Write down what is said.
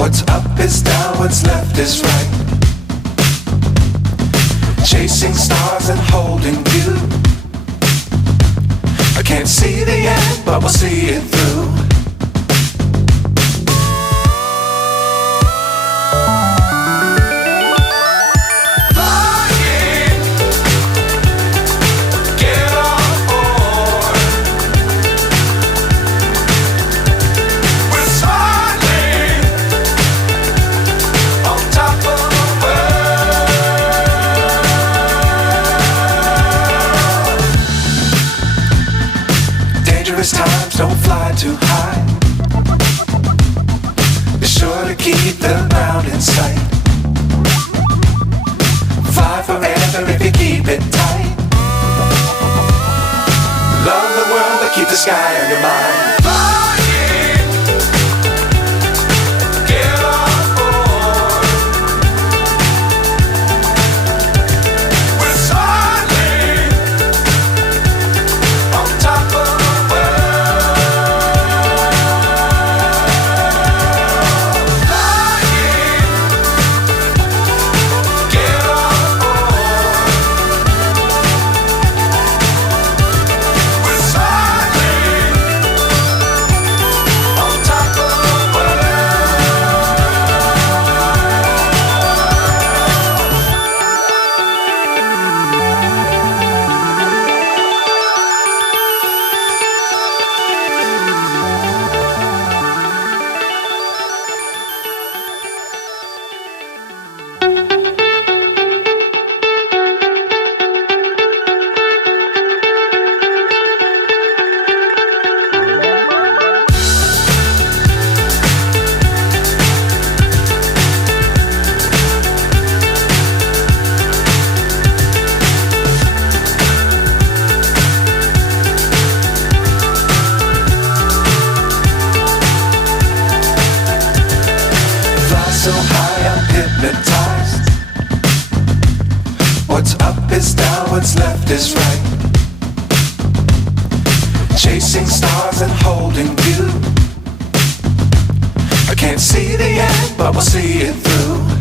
What's up is down, what's left is right. Chasing stars and holding you. I can't see the end, but we'll see it through. Times don't fly too high. Be sure to keep the ground in sight. Fly forever if you keep it tight. Love the world but keep the sky on your mind. So high I'm hypnotized. What's up is down, what's left is right. Chasing stars and holding you. I can't see the end, but we'll see it through.